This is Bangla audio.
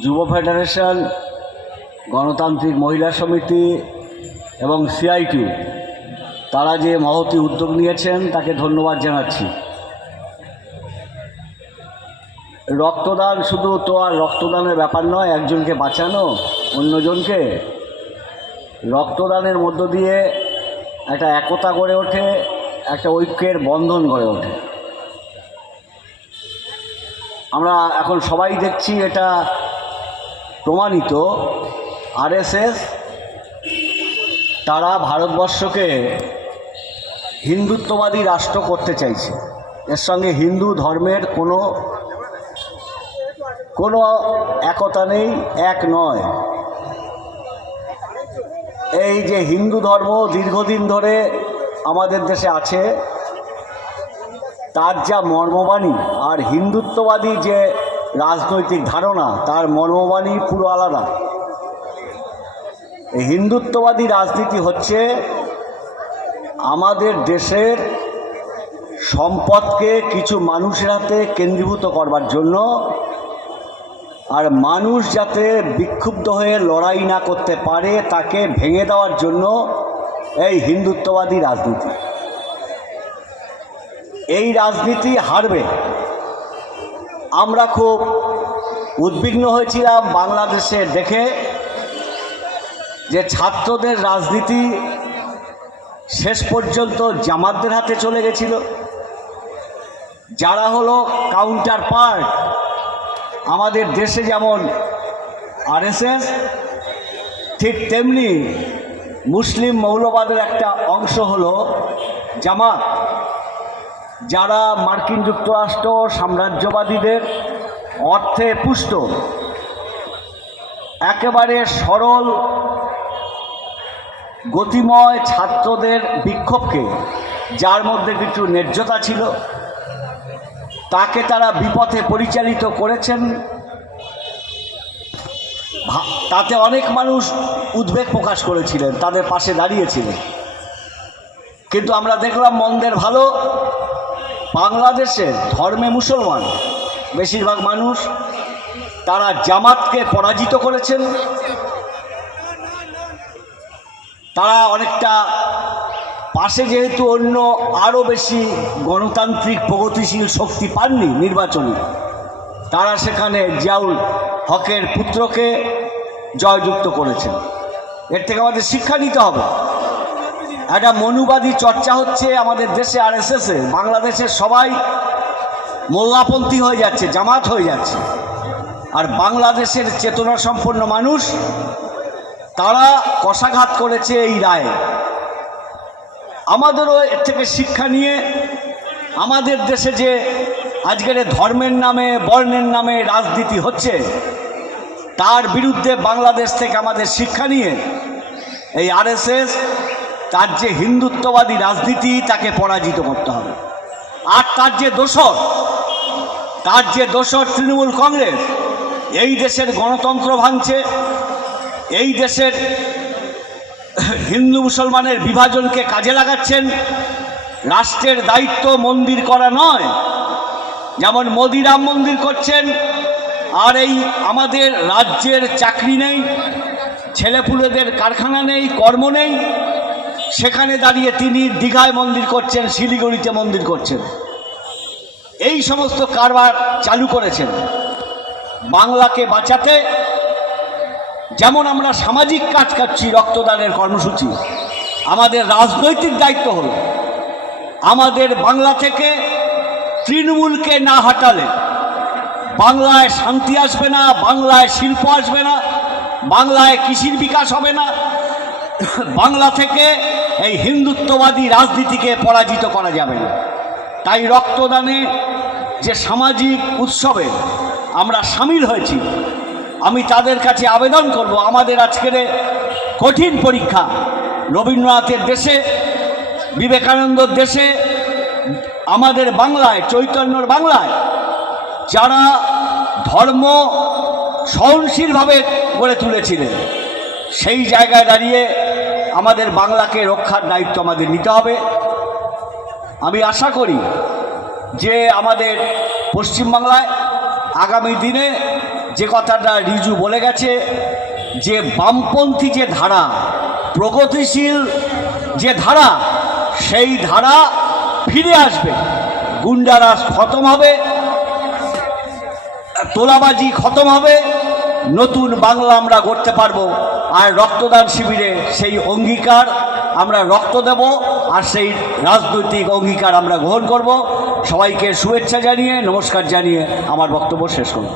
যুব ফেডারেশন, গণতান্ত্রিক মহিলা সমিতি এবং সিআইটিউ তারা যে মহতি উদ্যোগ নিয়েছেন, তাকে ধন্যবাদ জানাচ্ছি। রক্তদান শুধু তো আর রক্তদানের ব্যাপার নয়, একজনকে বাঁচানো, অন্যজনকে রক্তদানের মধ্য দিয়ে একটা একতা গড়ে ওঠে, একটা ঐক্যের বন্ধন গড়ে ওঠে। আমরা এখন সবাই দেখছি এটা প্রমাণিত আরএসএস তারা ভারতবর্ষকে হিন্দুত্ববাদী রাষ্ট্র করতে চাইছে। এর সঙ্গে হিন্দু ধর্মের কোনো কোনো একতা নেই, এক নয়। এই যে হিন্দু ধর্ম দীর্ঘদিন ধরে আমাদের দেশে আছে, তার যা মর্মবাণী আর হিন্দুত্ববাদী যে রাজনৈতিক ধারণা, তার মর্মবাণী পুরো আলাদা। হিন্দুত্ববাদী রাজনীতি হচ্ছে আমাদের দেশের সম্পদকে কিছু মানুষের হাতে কেন্দ্রীভূত করবার জন্য আর মানুষ যাতে বিক্ষুব্ধ হয়ে লড়াই না করতে পারে, তাকে ভেঙে দেওয়ার জন্য এই হিন্দুত্ববাদী রাজনীতি। এই রাজনীতি হারবে। আমরা খুব উদ্বিগ্ন হয়েছিলাম বাংলাদেশে দেখে যে ছাত্রদের রাজনীতি শেষ পর্যন্ত জামাতদের হাতে চলে গেছিল। যারা হলো কাউন্টার পার্ট আমাদের দেশে যেমন আরএসএস, ঠিক তেমনি মুসলিম মৌলবাদের একটা অংশ হলো জামাত। যারা মার্কিন যুক্তরাষ্ট্র সাম্রাজ্যবাদীদের অর্থে পুষ্ট, একেবারে সরল, গতিময় ছাত্রদের বিক্ষোভকে, যার মধ্যে কিছু ন্যায্যতা ছিল, তাকে তারা বিপথে পরিচালিত করেছেন। তাতে অনেক মানুষ উদ্বেগ প্রকাশ করেছিলেন, তাদের পাশে দাঁড়িয়েছিলেন। কিন্তু আমরা দেখলাম মন্দের ভালো বাংলাদেশে ধর্মে মুসলমান, বেশিরভাগ মানুষ তারা জামাতকে পরাজিত করেছেন। তারা অনেকটা পাশে যেহেতু অন্য আরও বেশি গণতান্ত্রিক প্রগতিশীল শক্তি পাননি নির্বাচনী, তারা সেখানে জিয়াউল হকের পুত্রকে জয়যুক্ত করেছেন। এর থেকে আমাদের শিক্ষা নিতে হবে। একটা মনুবাদী চর্চা হচ্ছে আমাদের দেশে আর এস এসে বাংলাদেশের সবাই মোল্লাপন্থী হয়ে যাচ্ছে, জামাত হয়ে যাচ্ছে। আর বাংলাদেশের চেতনা সম্পন্ন মানুষ, তারা কষাঘাত করেছে এই রায়ে। আমাদেরও এর থেকে শিক্ষা নিয়ে, আমাদের দেশে যে আজকের ধর্মের নামে, বর্ণের নামে রাজনীতি হচ্ছে, তার বিরুদ্ধে বাংলাদেশ থেকে আমাদের শিক্ষা নিয়ে, এই আরএসএস তার যে হিন্দুত্ববাদী রাজনীতি, তাকে পরাজিত করতে হবে। আর তার যে দোসর তার যে দোসর তৃণমূল কংগ্রেস, এই দেশের গণতন্ত্র ভাঙছে, এই দেশের হিন্দু মুসলমানের বিভাজনকে কাজে লাগাচ্ছেন, রাষ্ট্রের দায়িত্ব মন্দির করা নয়, যেমন মোদি রাম মন্দির করছেন, আর এই আমাদের রাজ্যের চাকরি নেই, ছেলেপুলেদের কারখানা নেই, কর্ম নেই সেখানে দাঁড়িয়ে তিনি দীঘায় মন্দির করছেন, শিলিগুড়িতে মন্দির করছেন। এই সমস্ত কারবার চালু করেছেন। বাংলাকে বাঁচাতে যেমন আমরা সামাজিক কাজ করছি, রক্তদানের কর্মসূচি, আমাদের রাজনৈতিক দায়িত্ব হল, আমাদের বাংলা থেকে তৃণমূলকে না হাঁটালে বাংলায় শান্তি আসবে না, বাংলায় শিল্প আসবে না, বাংলায় কৃষির বিকাশ হবে না বাংলা থেকে এই হিন্দুত্ববাদী রাজনীতিকে পরাজিত করা যাবে না। তাই রক্তদানে যে সামাজিক উৎসবে আমরা সামিল হয়েছি, আমি তাদের কাছে আবেদন করব, আমাদের আজকের কঠিন পরীক্ষা, রবীন্দ্রনাথের দেশে, বিবেকানন্দর দেশে, আমাদের বাংলায়, চৈতন্যর বাংলায়, যারা ধর্ম সহনশীলভাবে গড়ে তুলেছিলেন। সেই জায়গায় দাঁড়িয়ে আমাদের বাংলাকে রক্ষার দায়িত্ব আমাদের নিতে হবে। আমি আশা করি যে আমাদের পশ্চিমবাংলায় আগামী দিনে যে কথাটা রিজু বলে গেছে, যে বামপন্থী যে ধারা, প্রগতিশীল যে ধারা, সেই ধারা ফিরে আসবে। গুন্ডারাজ খতম হবে, তোলাবাজি খতম হবে নতুন বাংলা আমরা গড়তে পারব। আর রক্তদান শিবিরে সেই অঙ্গীকার আমরা রক্ত দেব, আর সেই রাজনৈতিক অঙ্গীকার আমরা গ্রহণ করব। সবাইকে শুভেচ্ছা জানিয়ে, নমস্কার জানিয়ে আমার বক্তব্য শেষ করব